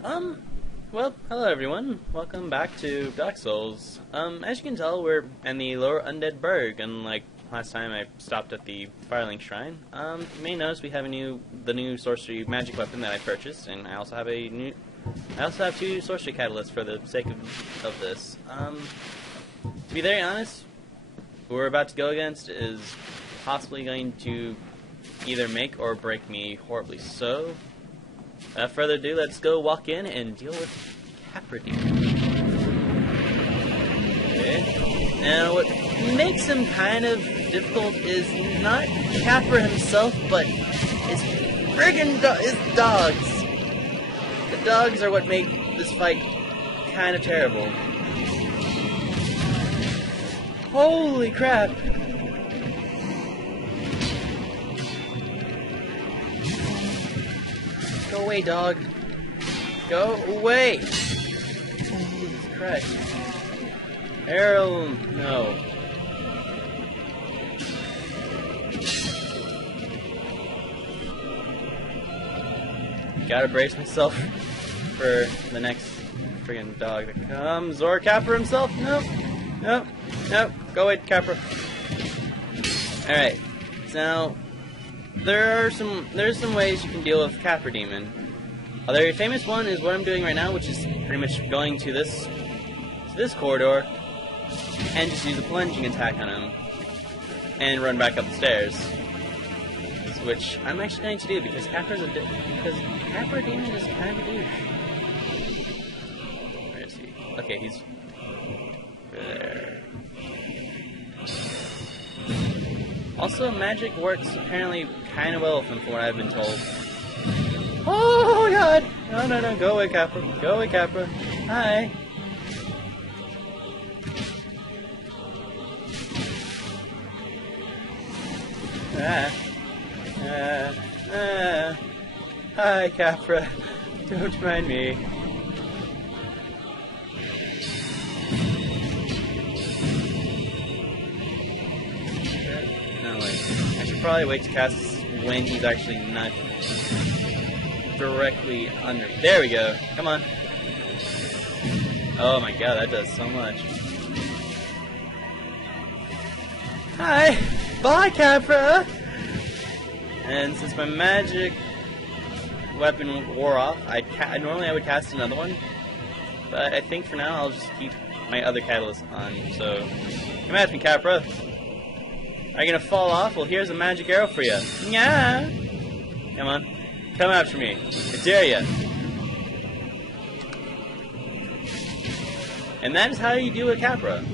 Well, hello everyone. Welcome back to Dark Souls. As you can tell, we're in the Lower Undead Burg, and like last time I stopped at the Firelink Shrine. You may notice we have the new sorcery magic weapon that I purchased, and I also have two sorcery catalysts for the sake of this. To be very honest, who we're about to go against is possibly going to either make or break me horribly. So, without further ado, let's go walk in and deal with Capra Demon. Okay. Now, what makes him kind of difficult is not Capra himself, but his friggin' his dogs. The dogs are what make this fight kind of terrible. Holy crap! Go away, dog. Go away! Jesus Christ. Errol, no. Gotta brace myself for the next friggin' dog that comes. Or Capra himself? Nope. Nope. Nope. Go away, Capra. Alright. So, there's some ways you can deal with Capra Demon. A very famous one is what I'm doing right now, which is pretty much going to this corridor and just use a plunging attack on him and run back up the stairs. Which I'm actually going to do because Capra Demon is kind of a douche. Where is he? Okay, he's there. Also, magic works apparently kind of well with him, from what I've been told. Oh god! No, go away, Capra. Go away, Capra. Hi. Hi, Capra. Don't mind me. I should probably wait to cast when he's actually not directly under. There we go. Come on. Oh my god, that does so much. Hi! Bye, Capra! And since my magic weapon wore off, normally I would cast another one, but I think for now I'll just keep my other catalyst on. So, come at me, Capra. Are you gonna fall off? Well, here's a magic arrow for you. Yeah. Come on, come after me. I dare ya. And that is how you do a Capra.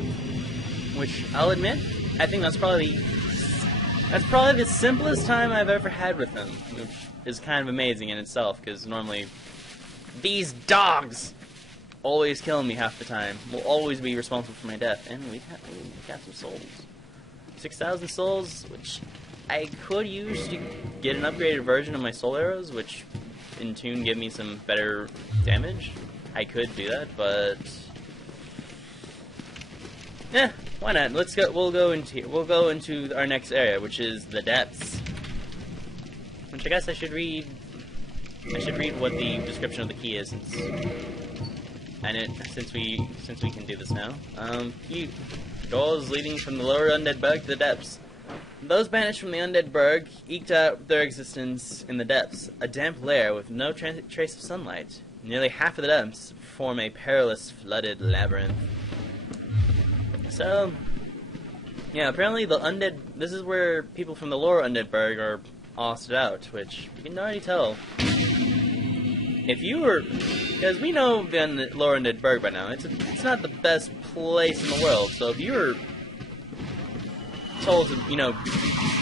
Which I'll admit, I think that's probably the simplest time I've ever had with him, which is kind of amazing in itself. Because normally, these dogs always kill me half the time. Will always be responsible for my death. And we got some souls. 6,000 souls, which I could use to get an upgraded version of my soul arrows, which in tune give me some better damage. I could do that, but yeah, why not? Let's go. We'll go into our next area, which is the depths. Which I guess I should read. I should read what the description of the key is, since we can do this now. Doors leading from the Lower Undead Burg to the depths. Those banished from the Undead Burg eked out their existence in the depths, a damp lair with no trace of sunlight. Nearly half of the depths form a perilous, flooded labyrinth. So, yeah, apparently this is where people from the Lower Undead Burg are hosted out, which you can already tell. Because we know the Lower Undead Burg by now, it's not the best place in the world, so if you were told to,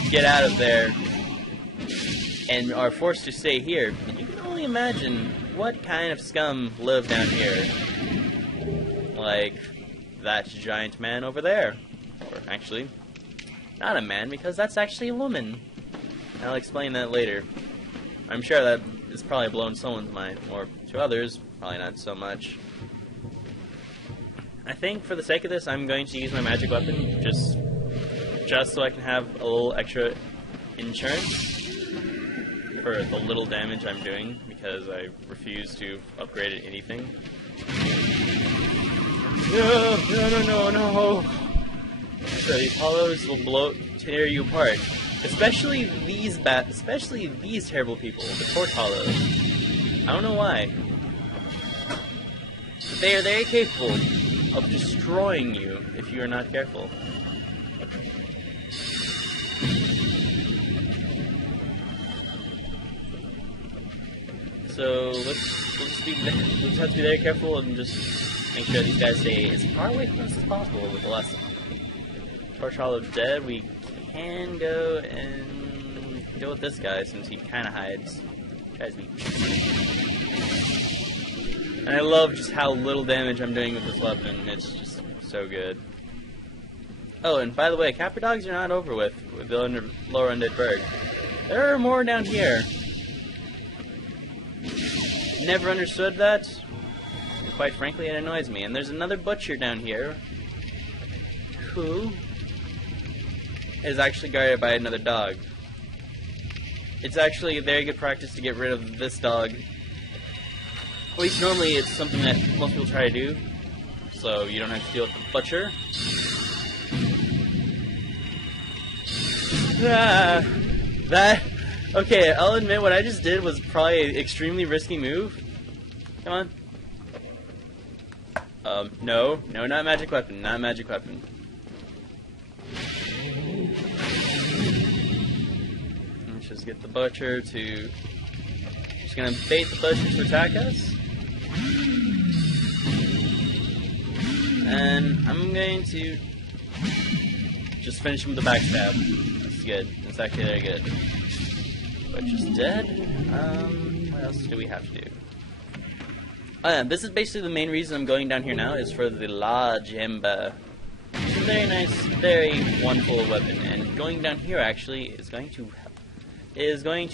get out of there and are forced to stay here, you can only imagine what kind of scum live down here. Like that giant man over there. Or actually, not a man, because that's actually a woman. I'll explain that later. I'm sure that it's probably blown someone's mind, or to others, probably not so much. I think for the sake of this, I'm going to use my magic weapon, just so I can have a little extra insurance. for the little damage I'm doing because I refuse to upgrade at anything. No. So these hollows will tear you apart. Especially these terrible people, the torch hollows. I don't know why. But they are very capable of destroying you if you are not careful. So we'll just have to be very careful and just make sure these guys stay as far away from us as possible. With the last torch hollow dead, we can go and go with this guy since he kind of hides. Guy's weak. And I love just how little damage I'm doing with this weapon. It's just so good. Oh, and by the way, Capra dogs are not over with the Lower Undead Burg. There are more down here. Never understood that. Quite frankly, it annoys me. And there's another butcher down here who is actually guarded by another dog. It's actually a very good practice to get rid of this dog. At least normally it's something that most people try to do, so you don't have to deal with the butcher. Okay, I'll admit what I just did was probably an extremely risky move. Come on. No, not magic weapon, not magic weapon. Let's just get the butcher to... Just gonna bait the butcher to attack us. And I'm going to just finish him with a backstab. That's good. That's actually very good. Butcher's dead. What else do we have to do? Oh yeah, this is basically the main reason I'm going down here now, is for the La Jemba. It's a very nice, very wonderful weapon, and going down here actually is going to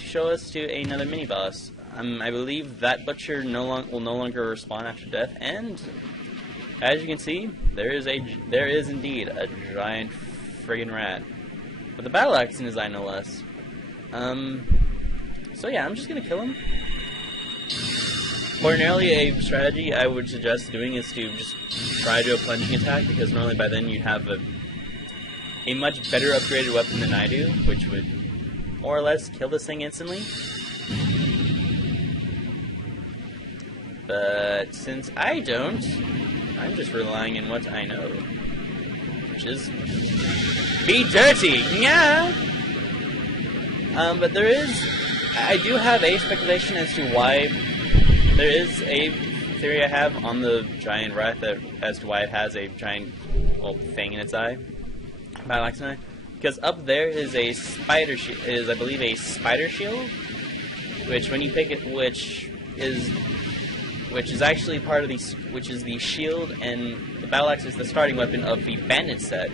show us to another mini boss. I believe that butcher will no longer respawn after death, and as you can see, there is indeed a giant friggin' rat with a battle axe in his eye, no less. So yeah, I'm just gonna kill him. Ordinarily, a strategy I would suggest doing is to just try to do a plunging attack, because normally by then you'd have a much better upgraded weapon than I do, which would more or less kill this thing instantly. But since I don't, I'm just relying on what I know, which is be dirty. Yeah. But I do have a speculation as to why. There is a theory I have on the giant rat as to why it has a giant thing in its eye. Battle axe in eye. Because up there is a spider shield. I believe a spider shield, which when you pick it, which is actually part of which is the shield, and the battle axe is the starting weapon of the bandit set.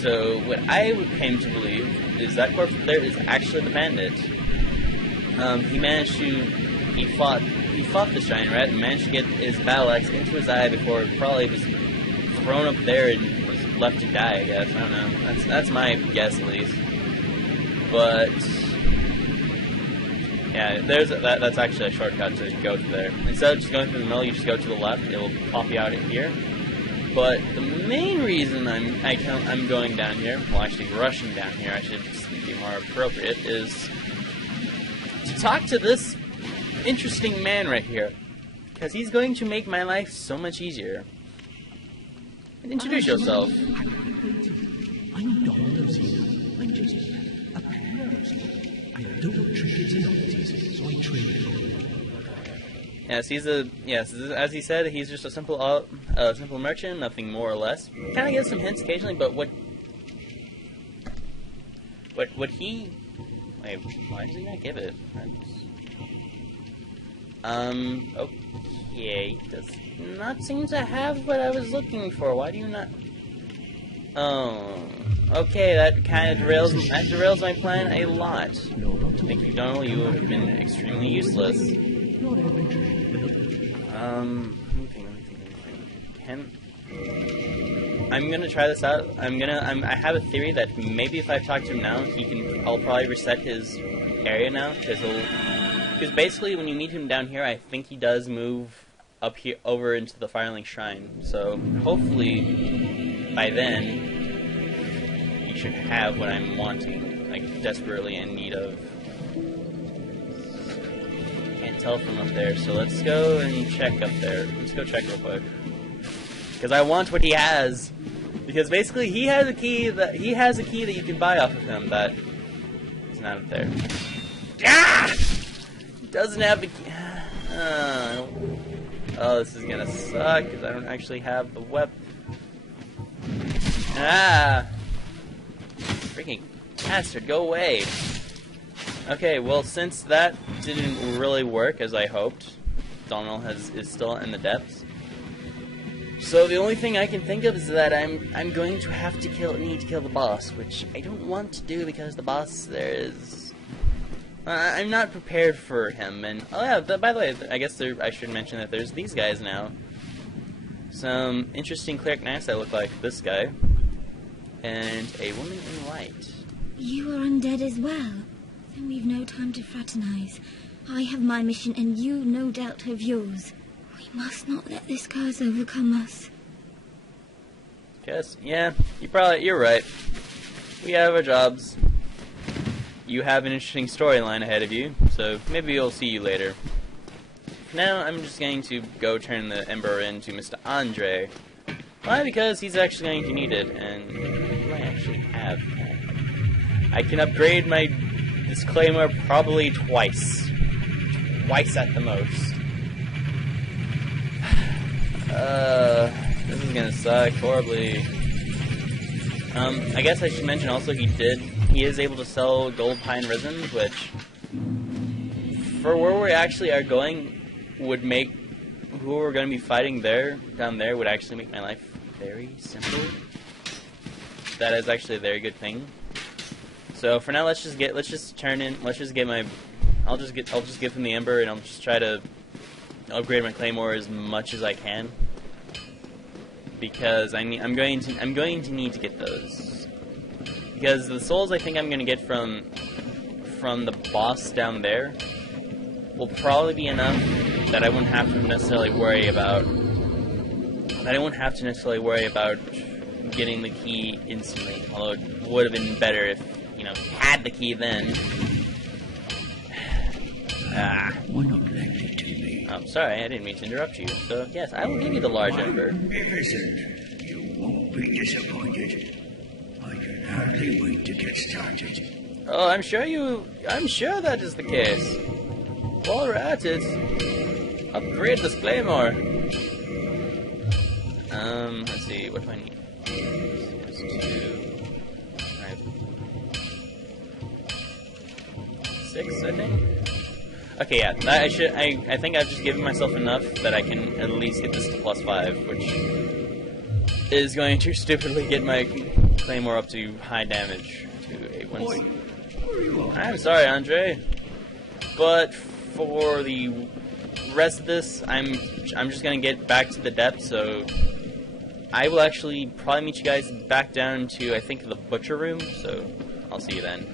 So what I would claim to believe is that corpse there is actually the bandit. He fought this giant rat and managed to get his battle axe into his eye before it probably was thrown up there and was left to die, I guess. I don't know. That's my guess, at least. But yeah, that's actually a shortcut to go through there. Instead of just going through the middle, you just go to the left. It will pop you out in here. But the main reason I'm going down here, well, actually rushing down here, I should be more appropriate, is to talk to this interesting man right here, because he's going to make my life so much easier. And introduce yourself. I'm Don. I'm just a person. I don't treat personalities, so I trade for them. Yes, as he said, he's just a simple merchant, nothing more or less. Kind of gives some hints occasionally, but what he... Wait, why does he not give it? Okay, does not seem to have what I was looking for. Why do you not... Oh, okay, that kind of derails my plan a lot. Thank you, Donald, you have been extremely useless. I'm gonna try this out. I have a theory that maybe if I talk to him now, I'll probably reset his area now, because basically when you meet him down here, I think he does move up here over into the Firelink Shrine. So hopefully by then he should have what I'm wanting, like desperately in need of. Can't tell from up there, so let's go and check up there. Let's go check real quick, because I want what he has. Because basically he has a key that you can buy off of him that is not up there. Ah! He doesn't have the key. Oh, this is gonna suck because I don't actually have the weapon. Ah! Freaking bastard, go away. Okay, well, since that didn't really work as I hoped, Donald is still in the depths. So the only thing I can think of is that I'm going to have to need to kill the boss, which I don't want to do because the boss there is. I'm not prepared for him, and oh yeah, by the way, I guess I should mention that there's these guys now. Some interesting cleric knights that look like this guy, and a woman in white. You are undead as well. Then we've no time to fraternize. I have my mission, and you no doubt have yours. We must not let this curse overcome us. Yes, yeah, you're right. We have our jobs. You have an interesting storyline ahead of you, so maybe we'll see you later. Now I'm just going to go turn the Ember into Mr. Andre. Why? Because he's actually going to need it, and what do I actually have? I can upgrade this claymore probably twice. Twice at the most. This is gonna suck horribly. I guess I should mention also he is able to sell gold pine resin, which for where we actually are going would make who we're gonna be fighting down there would actually make my life very simple. That is actually a very good thing. So for now, I'll just give him the Ember, and I'll just try to upgrade my claymore as much as I can, because I'm going to need to get those, because the souls I think I'm going to get from the boss down there will probably be enough that I won't have to necessarily worry about getting the key instantly. Although it would have been better if had the key then. Why not lend it to me? I'm sorry, I didn't mean to interrupt you. So, yes, I will give you the large Ember. Magnificent! You won't be disappointed. I can hardly wait to get started. Oh, I'm sure that is the case. While we're at it, upgrade this claymore. Let's see, what do I need? 6, I think. Okay, yeah, I think I've just given myself enough that I can at least get this to +5, which is going to stupidly get my claymore up to high damage to a 1. I'm sorry, Andre, but for the rest of this, I'm just gonna get back to the depth. So I will actually probably meet you guys back down to, I think, the butcher room. So I'll see you then.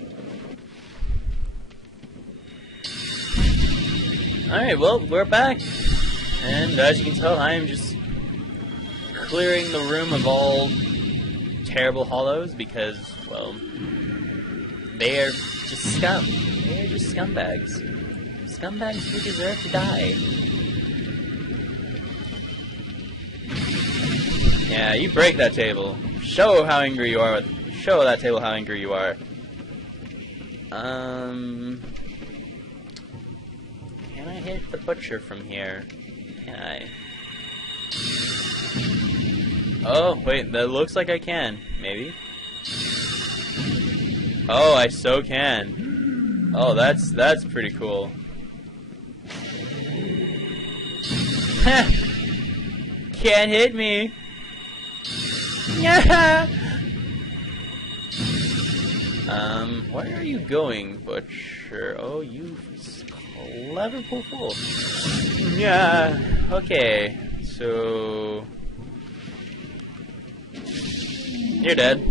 Alright, well, we're back, and as you can tell, I am just clearing the room of all terrible hollows, because, well, they are just scum. They are just scumbags. Scumbags who deserve to die. Yeah, you break that table. Show how angry you are. Show that table how angry you are. Can I hit the butcher from here? Can I? Oh, wait, that looks like I can. Maybe. Oh, I so can. Oh, that's pretty cool. Can't hit me. Yeah. Where are you going, butcher? Oh, you clever fool. Yeah. Okay. So you're dead.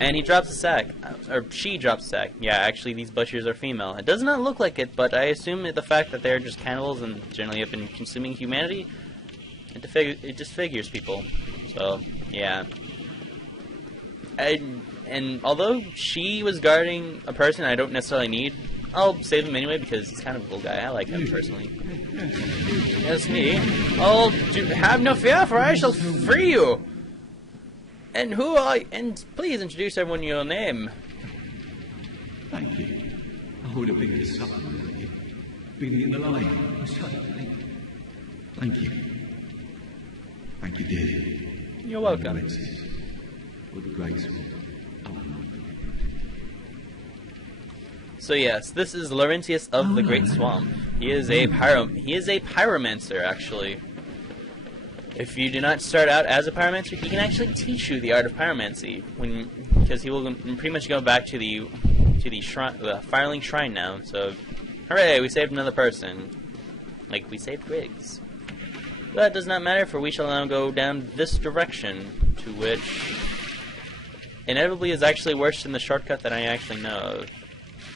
And he drops a sack. Or she drops a sack. Yeah, actually these butchers are female. It does not look like it, but I assume that the fact that they're just cannibals and generally have been consuming humanity, it disfigures people. So, yeah. And although she was guarding a person I don't necessarily need, I'll save him anyway because he's kind of a cool guy. I like him personally. Yes, me. Oh, have no fear, for I shall free you. And who are you? And please introduce everyone your name. Thank you. I would have been in something. Been in the line. Thank you. Thank you, dear. You're welcome. For the grace. So yes, this is Laurentius of the Great Swamp. He is a pyromancer, actually. If you do not start out as a pyromancer, he can actually teach you the art of pyromancy, because he will pretty much go back to the shrine, the Firelink Shrine now. So, hooray! We saved another person, like we saved Griggs. But it does not matter, for we shall now go down this direction, to which inevitably is actually worse than the shortcut that I actually know of.